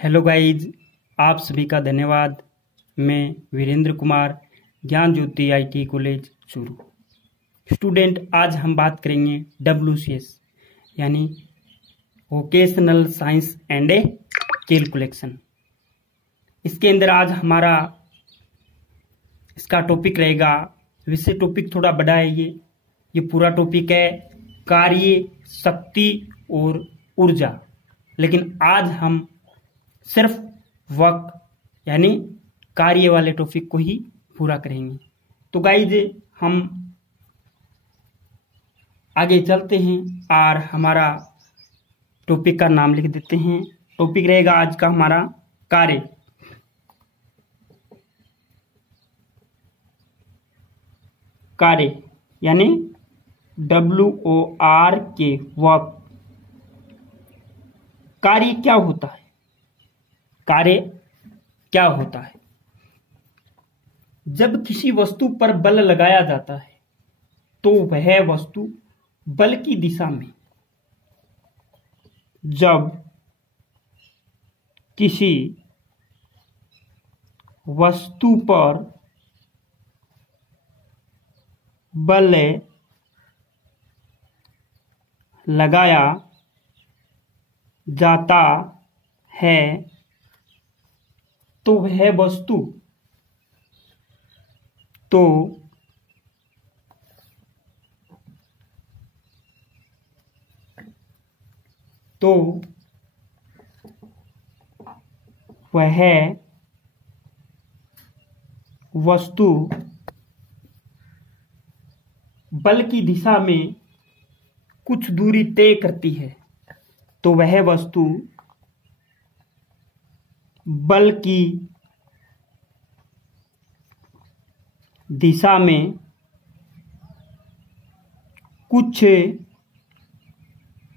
Hello guys, आप सभी का धन्यवाद। मैं वीरेंद्र कुमार, ज्ञान ज्योति आईटी कॉलेज चूरू स्टूडेंट। आज हम बात करेंगे WCS यानी वोकेशनल साइंस एंड कैलकुलेशन। इसके अंदर आज हमारा इसका टॉपिक रहेगा, विषय टॉपिक थोड़ा बड़ा है। ये पूरा टॉपिक है कार्य, शक्ति और ऊर्जा। लेकिन आज हम सिर्फ वर्क यानी कार्य वाले टॉपिक को ही पूरा करेंगे। तो गाइज हम आगे चलते हैं और हमारा टॉपिक का नाम लिख देते हैं। टॉपिक रहेगा आज का हमारा कार्य। कार्य यानी WORK, वर्क। कार्य क्या होता है? कार्य क्या होता है? जब किसी वस्तु पर बल लगाया जाता है तो वह वस्तु बल की दिशा में, जब किसी वस्तु पर बल लगाया जाता है तो वह वस्तु तो वह वस्तु बल की दिशा में कुछ दूरी तय करती है। तो वह वस्तु बल की दिशा में कुछ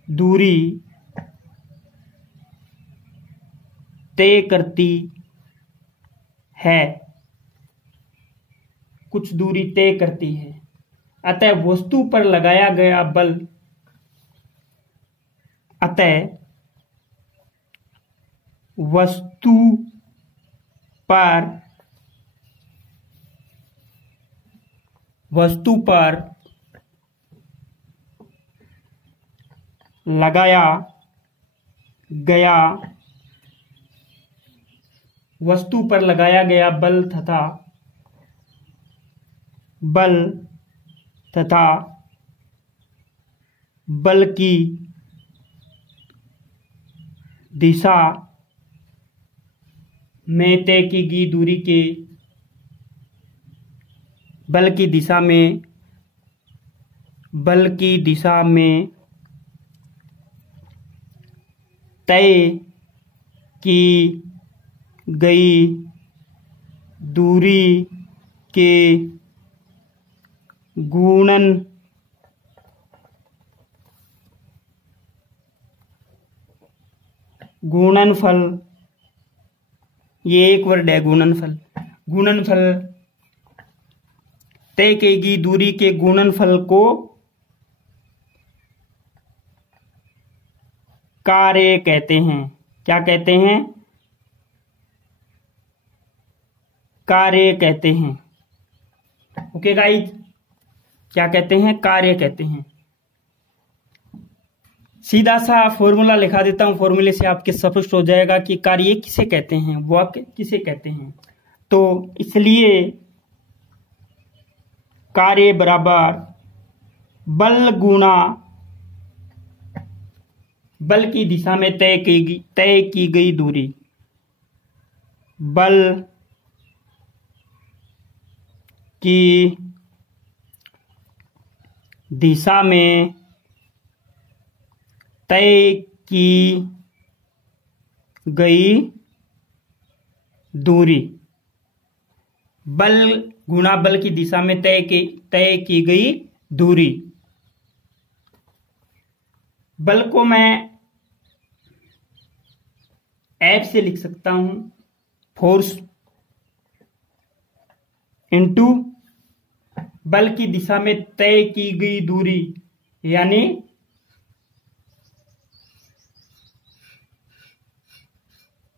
दूरी तय करती है। कुछ दूरी तय करती है। अतः वस्तु पर लगाया गया बल वस्तु पर लगाया गया बल तथा बल की दिशा में तय की गई दूरी के बल की दिशा में तय की गई दूरी के गुणनफल, ये एक वर्ड है गुणनफल तय की गई दूरी के गुणनफल को कार्य कहते हैं। क्या कहते हैं? कार्य कहते हैं। ओके गाइज, क्या कहते हैं? कार्य कहते हैं। सीधा सा फॉर्मूला लिखा देता हूं, फॉर्मूले से आपके स्पष्ट हो जाएगा कि कार्य किसे कहते हैं, वर्क किसे कहते हैं। तो इसलिए कार्य बराबर बल गुणा बल की दिशा में तय की गई दूरी। बल की दिशा में तय की गई दूरी। बल गुणा बल की दिशा में तय की गई दूरी। बल को मैं F से लिख सकता हूं, फोर्स इनटू बल की दिशा में तय की गई दूरी यानी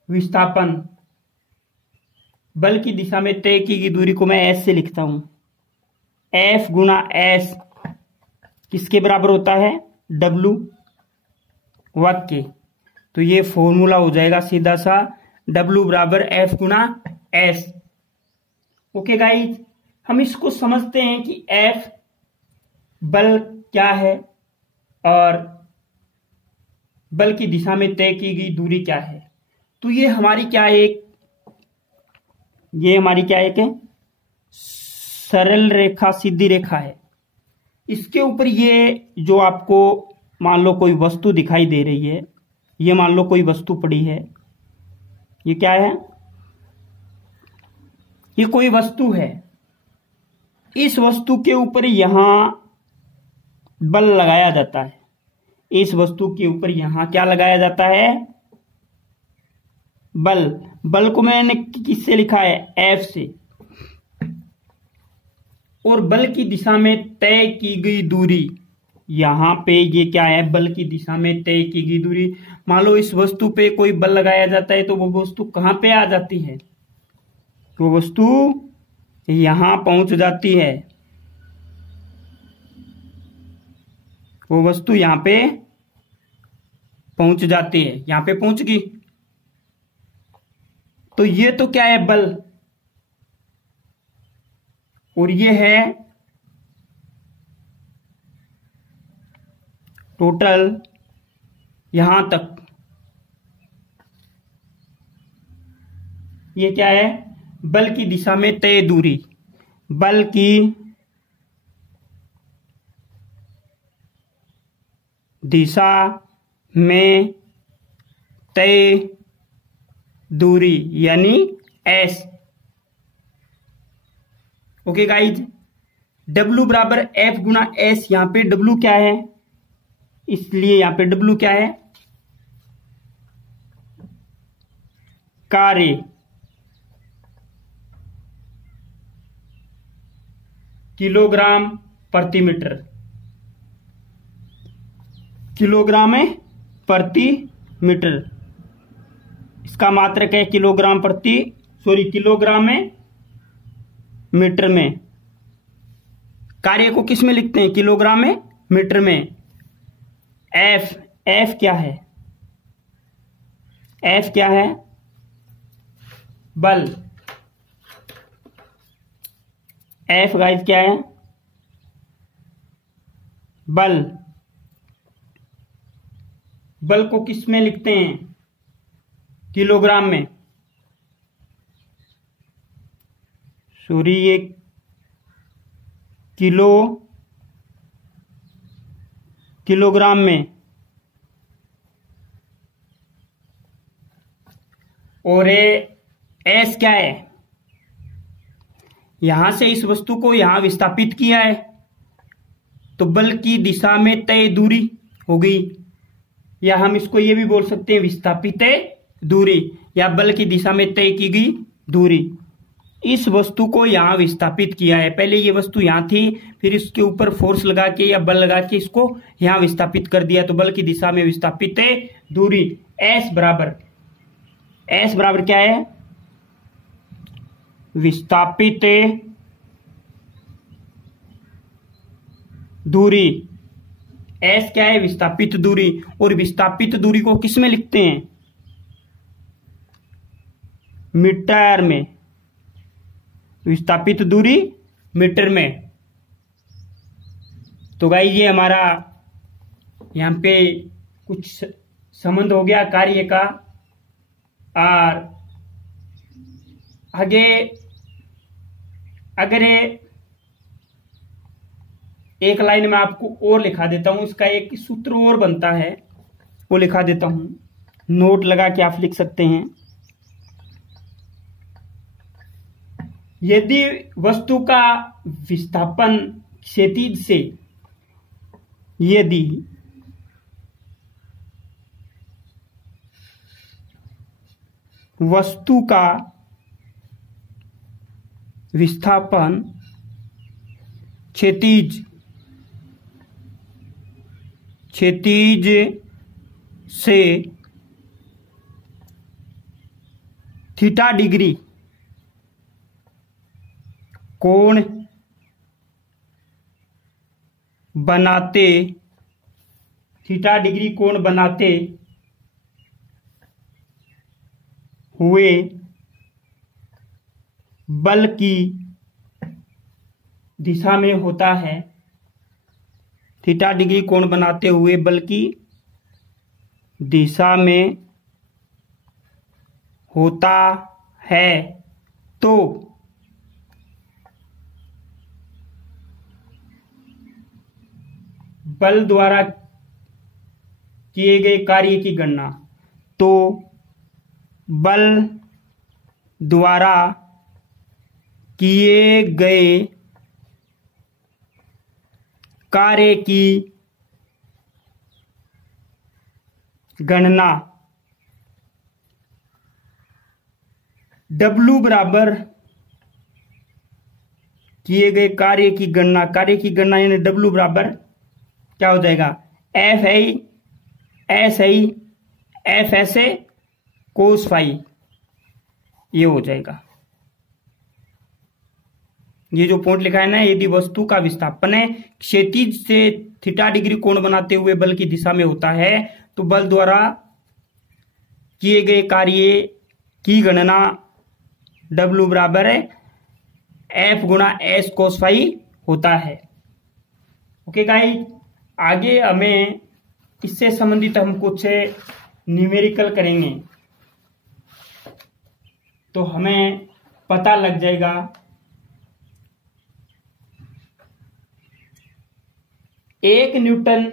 विस्थापन बल की दिशा में तय की गई दूरी को मैं एस से लिखता हूं। एफ गुना एस किसके बराबर होता है? डब्लू वर्ग के। तो ये फॉर्मूला हो जाएगा सीधा सा, डब्लू बराबर एफ गुना एस। ओके गाइज, हम इसको समझते हैं कि एफ बल क्या है और बल की दिशा में तय की गई दूरी क्या है। तो ये हमारी क्या है, ये हमारी क्या है कि सरल रेखा, सीधी रेखा है। इसके ऊपर ये जो आपको मान लो कोई वस्तु दिखाई दे रही है, ये मान लो कोई वस्तु पड़ी है, ये क्या है? ये कोई वस्तु है। इस वस्तु के ऊपर यहां बल लगाया जाता है। इस वस्तु के ऊपर यहां क्या लगाया जाता है? बल। बल को मैंने किससे लिखा है? एफ से। और बल की दिशा में तय की गई दूरी, यहां पे ये क्या है? बल की दिशा में तय की गई दूरी। मान लो इस वस्तु पे कोई बल लगाया जाता है तो वो वस्तु कहां पे आ जाती है? वो वस्तु यहां पहुंच जाती है। वो वस्तु यहां पे पहुंच जाती है, यहां पे पहुंच गई। तो ये तो क्या है? बल। और ये है टोटल यहां तक। ये क्या है? बल की दिशा में तय दूरी। बल की दिशा में तय दूरी यानी एस। ओके गाइज, डब्लू बराबर एफ गुना एस। यहां पे डब्लू क्या है? इसलिए यहां पे डब्लू क्या है? कार्य। किलोग्राम प्रति मीटर। किलोग्राम है प्रति मीटर। इसका मात्रक है किलोग्राम में मीटर में। कार्य को किस में लिखते हैं? किलोग्राम में मीटर में। एफ क्या है? एफ क्या है? बल। एफ गाइस क्या है? बल। बल को किस में लिखते हैं? किलोग्राम में। सॉरी, ये किलोग्राम में। और एस क्या है? यहां से इस वस्तु को यहां विस्थापित किया है तो बल की दिशा में तय दूरी हो गई, या हम इसको ये भी बोल सकते हैं विस्थापित दूरी, या बल की दिशा में तय की गई दूरी। इस वस्तु को यहां विस्थापित किया है। पहले ये वस्तु यहां थी, फिर इसके ऊपर फोर्स लगा के या बल लगा के इसको यहां विस्थापित कर दिया, तो बल की दिशा में विस्थापित दूरी। एस बराबर क्या है? विस्थापित दूरी। एस क्या है? विस्थापित दूरी। और विस्थापित दूरी को किस में लिखते हैं? मीटर में। विस्थापित दूरी मीटर में। तो गाइस, ये हमारा यहां पे कुछ संबंध हो गया कार्य का। और आगे अगर एक लाइन में आपको और लिखा देता हूं, इसका एक सूत्र और बनता है, वो लिखा देता हूं, नोट लगा के आप लिख सकते हैं। यदि वस्तु का विस्थापन क्षैतिज से, यदि वस्तु का विस्थापन क्षैतिज से थीटा डिग्री कोण बनाते थीटा डिग्री कोण बनाते हुए बल की दिशा में होता है। थीटा डिग्री कोण बनाते हुए बल की दिशा में होता है तो बल द्वारा किए गए कार्य की गणना बल द्वारा किए गए कार्य की गणना W बराबर किए गए कार्य की गणना यानी W बराबर क्या हो जाएगा, F I S I F S A cos phi, ये हो जाएगा। ये जो पॉइंट लिखा है ना, यदि वस्तु का विस्थापन है क्षैतिज से थीटा डिग्री कोण बनाते हुए बल की दिशा में होता है तो बल द्वारा किए गए कार्य की गणना W बराबर है एफ गुणा एस कोस फाई होता है। ओके गाइस, आगे हमें इससे संबंधित हम कुछ न्यूमेरिकल करेंगे तो हमें पता लग जाएगा। एक न्यूटन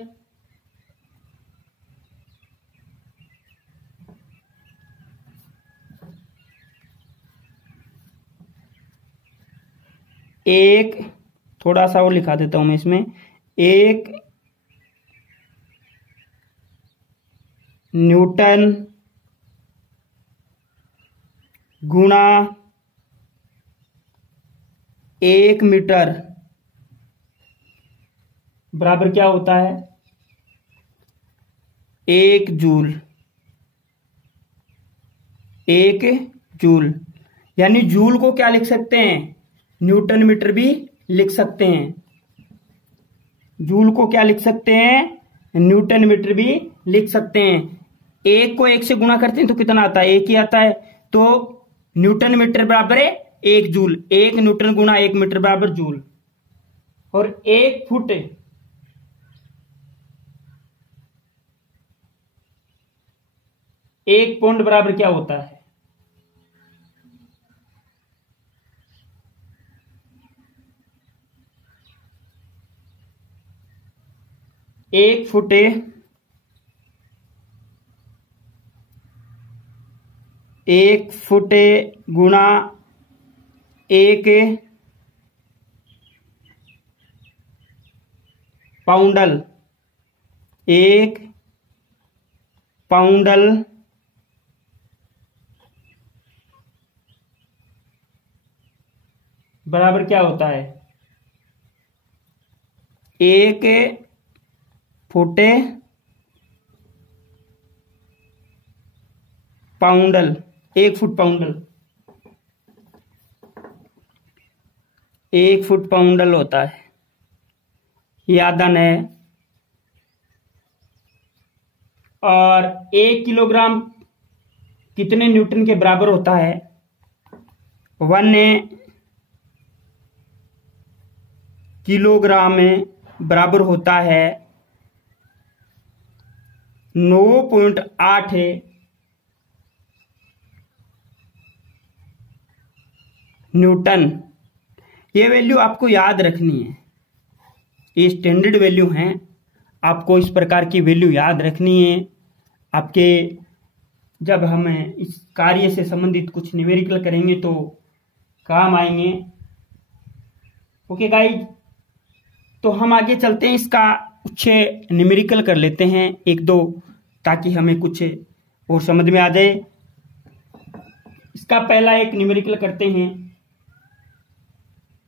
थोड़ा सा और लिखा देता हूं मैं इसमें, एक न्यूटन गुणा 1 मीटर बराबर क्या होता है, 1 जूल। 1 जूल यानी जूल को क्या लिख सकते हैं, न्यूटन मीटर भी लिख सकते हैं। जूल को क्या लिख सकते हैं, न्यूटन मीटर भी लिख सकते हैं। 1 को 1 से गुणा करते हैं तो कितना आता है, 1 ही आता है। तो न्यूटन मीटर बराबर है 1 जूल। 1 न्यूटन गुणा 1 मीटर बराबर जूल। और 1 फुट 1 पौंड बराबर क्या होता है, 1 फुट 1 फुट गुणा 1 पाउंडल, 1 पाउंडल बराबर क्या होता है, 1 फुट पाउंडल, 1 फुट पाउंडल, 1 फुट पाउंडल होता है। यादन है। और 1 किलोग्राम कितने न्यूटन के बराबर होता है, 1 किलोग्राम में बराबर होता है 9.8 न्यूटन। ये वैल्यू आपको याद रखनी है, ये स्टैंडर्ड वैल्यू हैं, आपको इस प्रकार की वैल्यू याद रखनी है। आपके जब हम इस कार्य से संबंधित कुछ न्यूमेरिकल करेंगे तो काम आएंगे। ओके गाइस, तो हम आगे चलते हैं, इसका कुछ न्यूमेरिकल कर लेते हैं 1-2 ताकि हमें कुछ और समझ में आ जाए। इसका पहला एक न्यूमेरिकल करते हैं।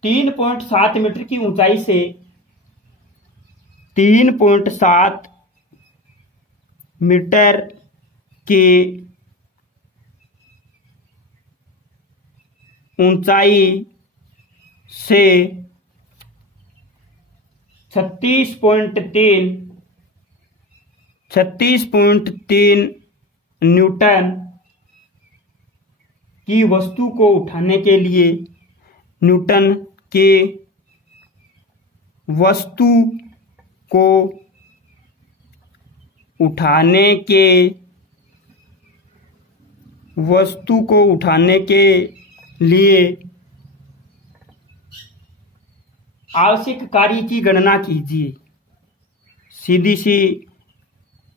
3.7 मीटर की ऊंचाई से 3.7 मीटर के ऊंचाई से 36.3 न्यूटन की वस्तु को उठाने के लिए न्यूटन के वस्तु को उठाने के लिए आवश्यक कार्य की गणना कीजिए। सीधी सी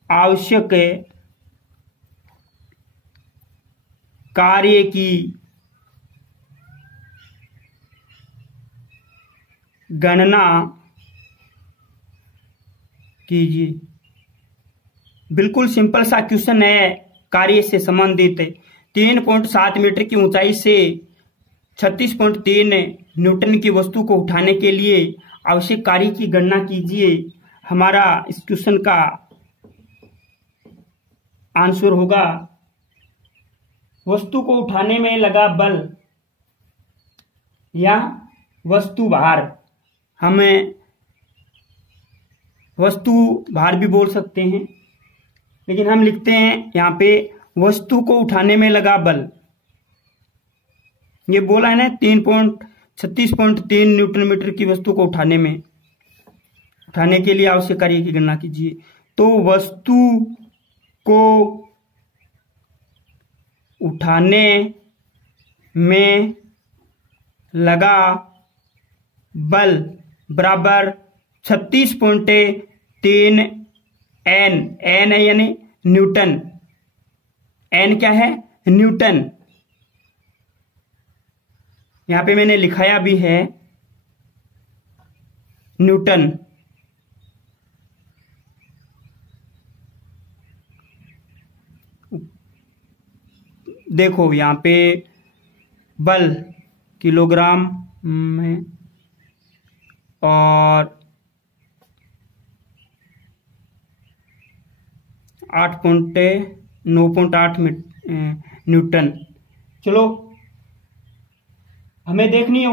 आवश्यक कार्य की गणना कीजिए। बिल्कुल सिंपल सा क्वेश्चन है, कार्य से संबंधित। 3.7 मीटर की ऊंचाई से 36.3 न्यूटन की वस्तु को उठाने के लिए आवश्यक कार्य की गणना कीजिए। हमारा इस क्वेश्चन का आंसर होगा, वस्तु को उठाने में लगा बल या वस्तु भार, हमें वस्तु भार भी बोल सकते हैं, लेकिन हम लिखते हैं यहाँ पे वस्तु को उठाने में लगा बल। ये बोला है ना 36.3 न्यूटन मीटर की वस्तु को उठाने के लिए आवश्यक कार्य की गणना कीजिए। तो वस्तु को उठाने में लगा बल बराबर 36.3 एन है यानी न्यूटन। एन क्या है? न्यूटन। यहां पे मैंने लिखाया भी है न्यूटन। देखो यहां पे बल किलोग्राम में और 9.8 न्यूटन। चलो हमें देखनी है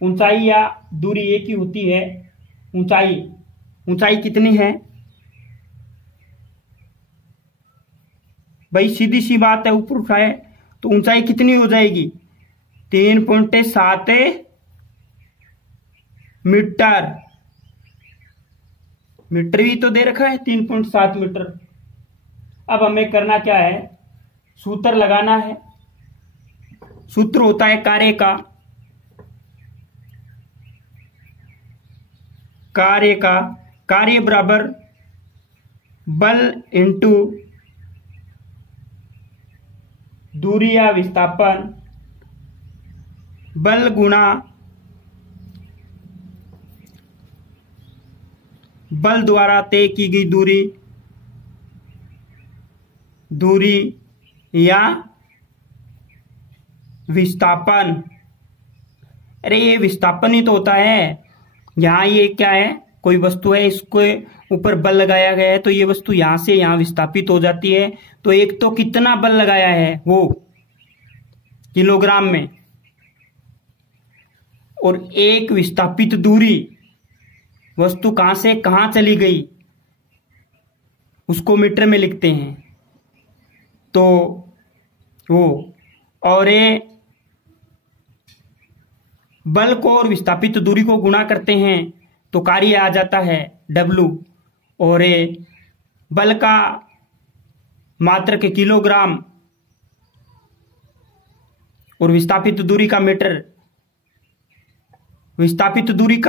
ऊंचाई या दूरी एक ही होती है। ऊंचाई कितनी है भाई? सीधी सी बात है, ऊपर उठाए तो ऊंचाई कितनी हो जाएगी? 3.7 मीटर। मीटर भी तो दे रखा है 3.7 मीटर। अब हमें करना क्या है? सूत्र लगाना है। सूत्र होता है कार्य बराबर बल इंटू दूरी या विस्थापन, बल गुणा बल द्वारा तय की गई दूरी या विस्थापन। अरे ये विस्थापन ही तो होता है। यहां ये क्या है? कोई वस्तु है, इसको ऊपर बल लगाया गया है, तो ये वस्तु यहां से यहां विस्थापित हो जाती है। तो एक तो कितना बल लगाया है वो किलोग्राम में, और एक विस्थापित दूरी, वस्तु कहां से कहां चली गई उसको मीटर में लिखते हैं। तो वो और ये बल को और विस्थापित दूरी को गुणा करते हैं तो कार्य आ जाता है W, और ये बल का मात्रक किलोग्राम और विस्थापित दूरी का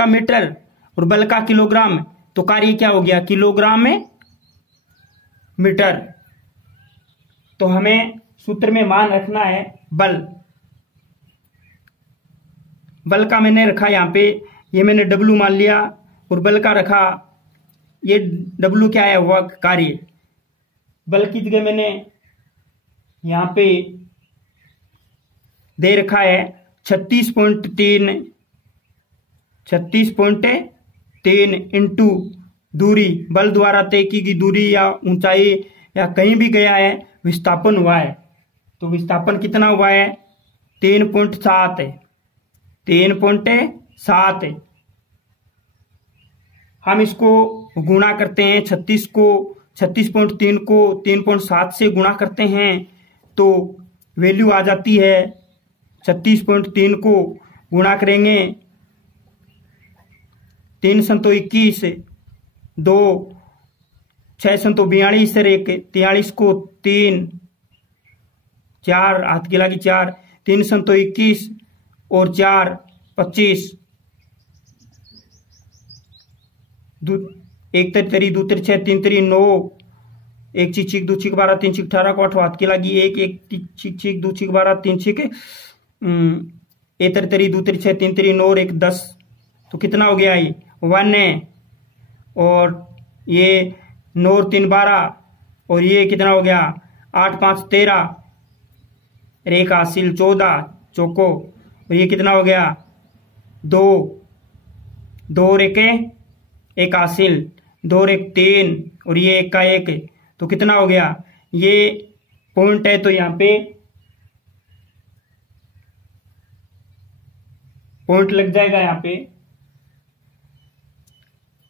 मीटर और बल का किलोग्राम, तो कार्य क्या हो गया? किलोग्राम में मीटर। तो हमें सूत्र में मान रखना है बल का मैंने रखा यहां पे, ये मैंने W मान लिया, और बल का रखा, ये W क्या है? वह कार्य। बल की जगह मैंने यहां पे दे रखा है 36.3 इंटू दूरी, बल द्वारा तय की गई दूरी या ऊंचाई या कहीं भी गया है, विस्थापन हुआ है। तो विस्थापन कितना हुआ है? 3.7 है, 3.7 है। हम इसको गुणा करते हैं 36.3 को 3.7 से गुणा करते हैं तो वैल्यू आ जाती है 36.3 को गुणा करेंगे 3 संतो 21, 2 6 संतो 42 और 1 43 को 3 4 हाथ की लागी 4 3 संतो 21 और 4 25 एक तरी दो तिर 6 3 तरी 9 एक चिक 2 चिक 12 3 चिक 18 को 8 हाथ की लागी 1 1 चिक 2 चिक 12 3 चिक एक तरी 2 तरी 6 3 तरी 9 और 1 10 तो कितना हो गया ये 1 है। और ये 9 और 3 12 और ये कितना हो गया 8 5 13 एक हासिल 14 चौको और ये कितना हो गया 2 2 और 1 हासिल 2 और 1 3 और ये 1 का 1 तो कितना हो गया ये पॉइंट है। तो यहाँ पे पॉइंट लग जाएगा यहाँ पे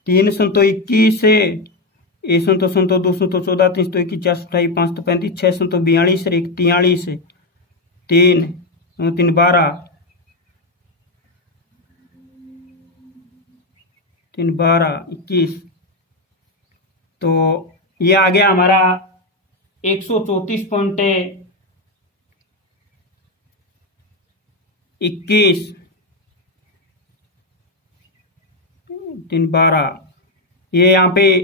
3 संतो 21 1 संतो 2 संतो 14 3 संतो 21 4 28 5 तो 35 6 संतो 42 और 1 43 3 3 12 3 12 21 तो ये आ गया हमारा 134.21 3 12 ये यहाँ पे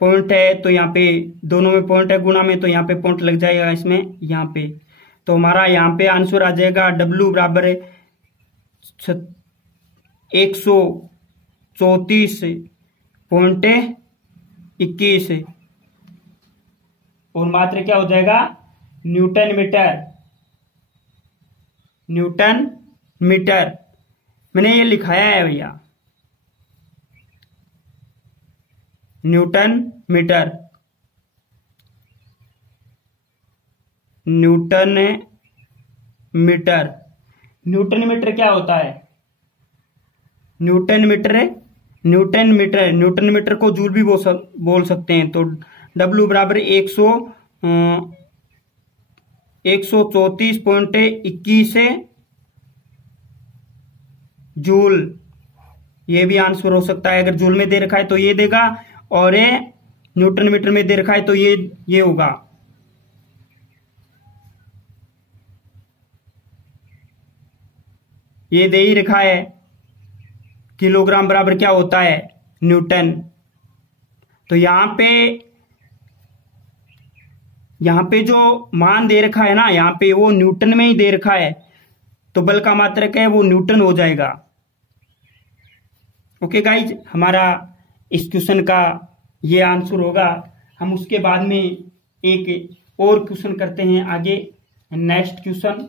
पॉइंट है तो यहाँ पे दोनों में पॉइंट है गुणा में तो यहाँ पे पॉइंट लग जाएगा इसमें यहाँ पे। तो हमारा यहाँ पे आंसर आ जाएगा W बराबर 134.21 और मात्रा क्या हो जाएगा न्यूटन मीटर। मैंने ये लिखाया है भैया न्यूटन मीटर क्या होता है न्यूटन मीटर को जूल भी बोल सकते हैं। तो W बराबर 134.21 जूल ये भी आंसर हो सकता है। अगर जूल में दे रखा है तो ये देगा और ये न्यूटन मीटर में दे रखा है तो ये होगा। ये दे ही रखा है किलोग्राम बराबर क्या होता है न्यूटन। तो यहां पे जो मान दे रखा है ना यहाँ पे वो न्यूटन में ही दे रखा है तो बल का मात्रक है वो न्यूटन हो जाएगा। ओके गाइज हमारा इस क्वेश्चन का ये आंसर होगा। हम उसके बाद में एक और क्वेश्चन करते हैं आगे नेक्स्ट क्वेश्चन।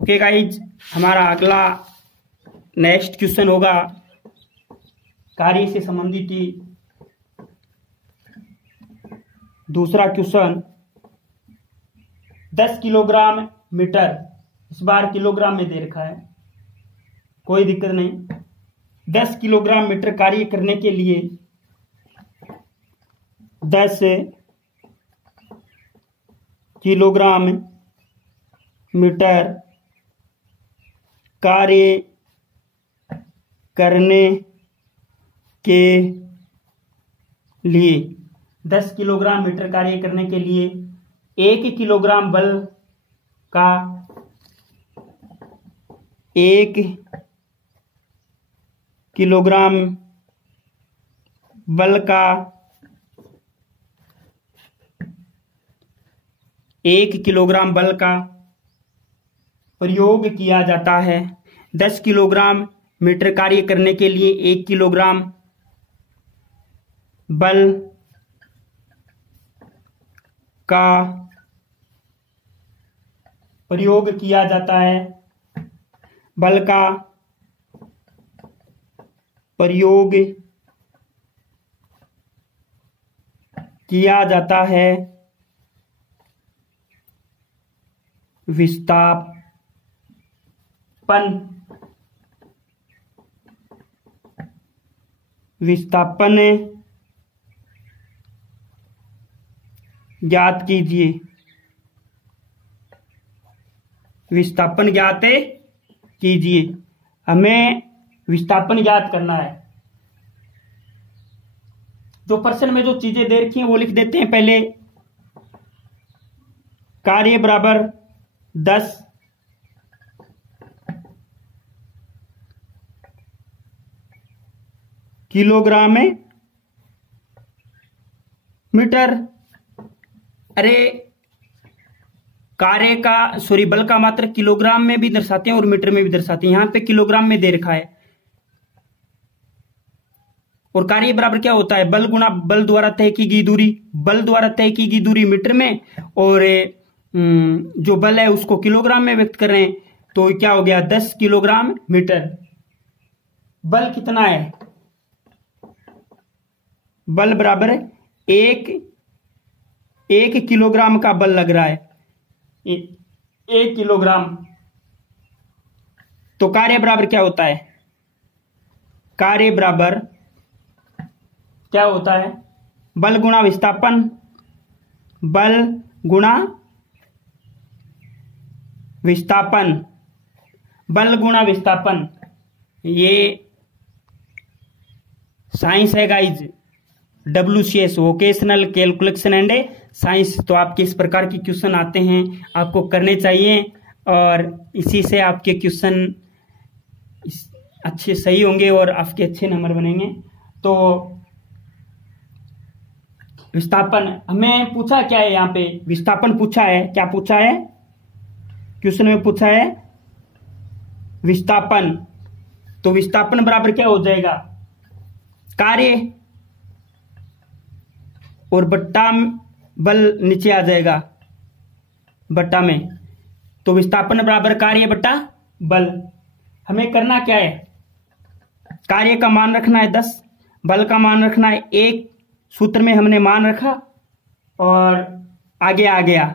ओके गाइज हमारा अगला नेक्स्ट क्वेश्चन होगा कार्य से संबंधित ही दूसरा क्वेश्चन 10 किलोग्राम मीटर इस बार किलोग्राम में दे रखा है कोई दिक्कत नहीं। 10 किलोग्राम मीटर कार्य करने के लिए 10 किलोग्राम मीटर कार्य करने के लिए 10 किलोग्राम मीटर कार्य करने के लिए 1 किलोग्राम बल का 1 किलोग्राम बल का 1 किलोग्राम बल का प्रयोग किया जाता है। 10 किलोग्राम मीटर कार्य करने के लिए 1 किलोग्राम बल का प्रयोग किया जाता है। बल का प्रयोग किया जाता है विस्थापन ज्ञात कीजिए। विस्थापन ज्ञात कीजिए। हमें विस्थापन ज्ञात करना है। जो प्रश्न में जो चीजें दे रखी हैं वो लिख देते हैं पहले। कार्य बराबर 10 किलोग्राम मीटर। अरे कार्य का बल का मात्रक किलोग्राम में भी दर्शाते हैं और मीटर में भी दर्शाते हैं। यहां पे किलोग्राम में दे रखा है। और कार्य बराबर क्या होता है? बल गुणा बल द्वारा तय की गई दूरी। बल द्वारा तय की गई दूरी मीटर में, और जो बल है उसको किलोग्राम में व्यक्त कर रहे हैं, तो क्या हो गया? 10 किलोग्राम मीटर। बल कितना है? बल बराबर 1 किलोग्राम का बल लग रहा है। 1 किलोग्राम। तो कार्य बराबर क्या होता है? कार्य बराबर क्या होता है? बल गुणा विस्थापन। बल गुणा विस्थापन। बल गुणा विस्थापन। ये साइंस है guys, WCS vocational calculation and science. तो आपके इस प्रकार के क्वेश्चन आते हैं, आपको करने चाहिए, और इसी से आपके क्वेश्चन अच्छे सही होंगे और आपके अच्छे नंबर बनेंगे। तो विस्थापन हमें पूछा क्या है? यहाँ पे विस्थापन पूछा है। क्या पूछा है? क्वेश्चन में पूछा है विस्थापन। तो विस्थापन बराबर क्या हो जाएगा? कार्य और बट्टा बल नीचे आ जाएगा बट्टा में। तो विस्थापन बराबर कार्य बट्टा बल। हमें करना क्या है? कार्य का मान रखना है 10, बल का मान रखना है 1। सूत्र में हमने मान रखा और आगे आ गया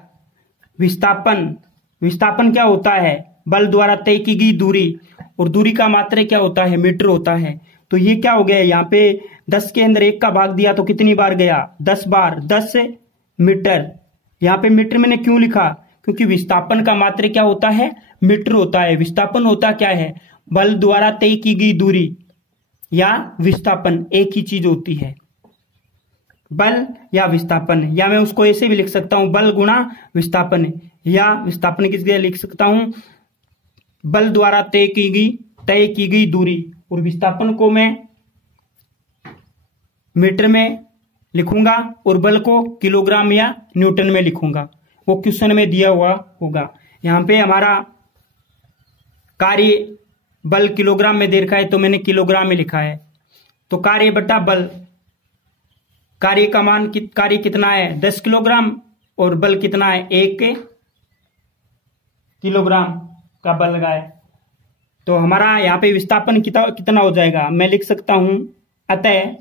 विस्थापन। विस्थापन क्या होता है? बल द्वारा तय की गई दूरी, और दूरी का मात्रक क्या होता है? मीटर होता है। तो ये क्या हो गया? यहाँ पे 10 के अंदर 1 का भाग दिया तो कितनी बार गया? 10 बार। 10 मीटर। यहाँ पे मीटर मैंने क्यों लिखा? क्योंकि विस्थापन का मात्रक क्या होता है? मीटर होता है। विस्थापन होता क्या है? बल द्वारा तय की गई दूरी या विस्थापन, एक ही चीज होती है, बल या विस्थापन। या मैं उसको ऐसे भी लिख सकता हूं, बल गुणा विस्थापन, या विस्थापन किस जगह लिख सकता हूं? बल द्वारा तय की गई दूरी, और विस्थापन को मैं मीटर में लिखूंगा और बल को किलोग्राम या न्यूटन में लिखूंगा। वो क्वेश्चन में दिया हुआ होगा। यहां पे हमारा कार्य बल किलोग्राम में दे रखा है, तो मैंने किलोग्राम में लिखा है। तो कार्य बटा बल, कार्य का मान कार्य कितना है? 10 किलोग्राम, और बल कितना है? 1 किलोग्राम का बल लगा है। तो हमारा यहाँ पे विस्थापन कितना हो जाएगा? मैं लिख सकता हूं, अतः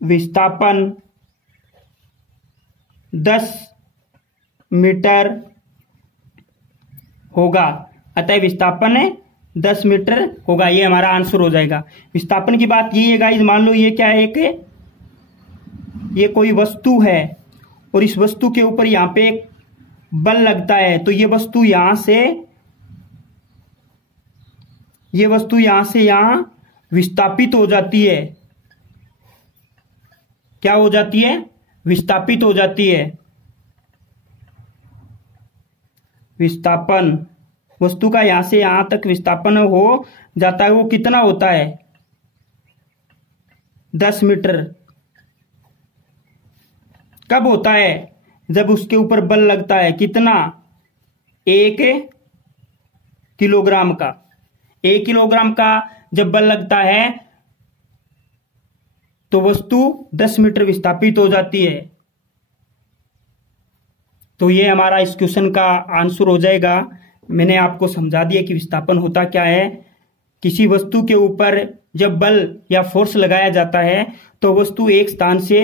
विस्थापन 10 मीटर होगा। अतः विस्थापन 10 मीटर होगा। ये हमारा आंसर हो जाएगा। विस्थापन की बात ये है गाइस, मान लो ये क्या है? ये कोई वस्तु है, और इस वस्तु के ऊपर यहां पे एक बल लगता है, तो ये वस्तु यहां से यहां विस्थापित हो जाती है। क्या हो जाती है? विस्थापित हो जाती है। विस्थापन, वस्तु का यहां से यहां तक विस्थापन हो जाता है। वो कितना होता है? 10 मीटर। कब होता है? जब उसके ऊपर बल लगता है। कितना? 1 किलोग्राम का। 1 किलोग्राम का जब बल लगता है तो वस्तु 10 मीटर विस्थापित हो जाती है। तो ये हमारा इस क्वेश्चन का आंसर हो जाएगा। मैंने आपको समझा दिया कि विस्थापन होता क्या है। किसी वस्तु के ऊपर जब बल या फोर्स लगाया जाता है तो वस्तु एक स्थान से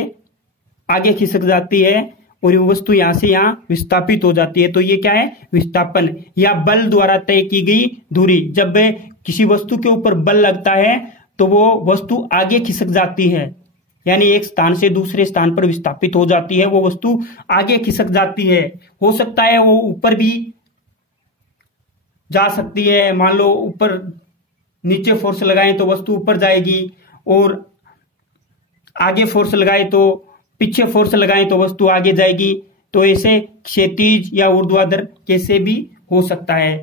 आगे खिसक जाती है और वो वस्तु यहां से यहां विस्थापित हो जाती है। तो ये क्या है? विस्थापन या बल द्वारा तय की गई दूरी। जब किसी वस्तु के ऊपर बल लगता है तो वो वस्तु आगे खिसक जाती है, यानी एक स्थान से दूसरे स्थान पर विस्थापित हो जाती है, वो वस्तु आगे खिसक जाती है। हो सकता है वो ऊपर भी जा सकती है। मान लो ऊपर नीचे फोर्स लगाएं तो वस्तु ऊपर जाएगी, और आगे फोर्स लगाए तो पीछे फोर्स लगाएं तो वस्तु आगे जाएगी। तो ऐसे क्षैतिज या ऊर्ध्वाधर कैसे भी हो सकता है।